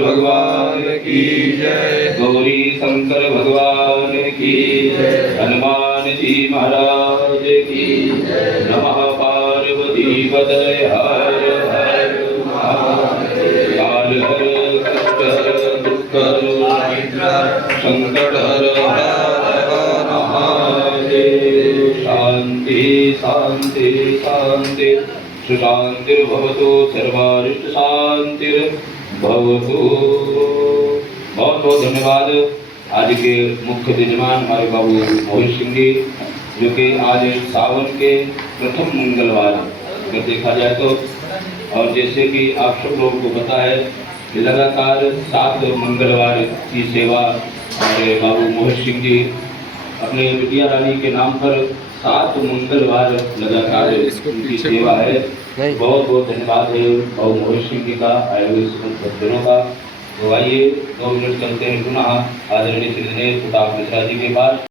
भगवान की जय। गौरी शंकर भगवान की जय। हनुमान जी महाराज की जय। नमः पार्वती पतये हर हर महादेव। काल हर कष्ट हर दुख हर संकट हर हर महादेव। शांति शांति शांति सुशांतिर्भवतु सर्वारिष्ट शांतिर्भवतु। बहुत बहुत धन्यवाद। आज के मुख्य यजमान हमारे बाबू मोहित सिंह जी, जो कि आज सावन के प्रथम मंगलवार अगर देखा जाए तो, और जैसे कि आप सब लोगों को पता है कि लगातार 7 मंगलवार की सेवा हमारे बाबू मोहित सिंह जी अपने बिटिया रानी के नाम पर 7 मंगलवार लगातार उनकी सेवा है। बहुत बहुत धन्यवाद है बाबू मोहित सिंह जी का, आए हुए दिनों का। तो आइए 2 मिनट चलते हैं पुनः आदरणीय श्री दिनेश प्रताप मिश्रा जी के पास।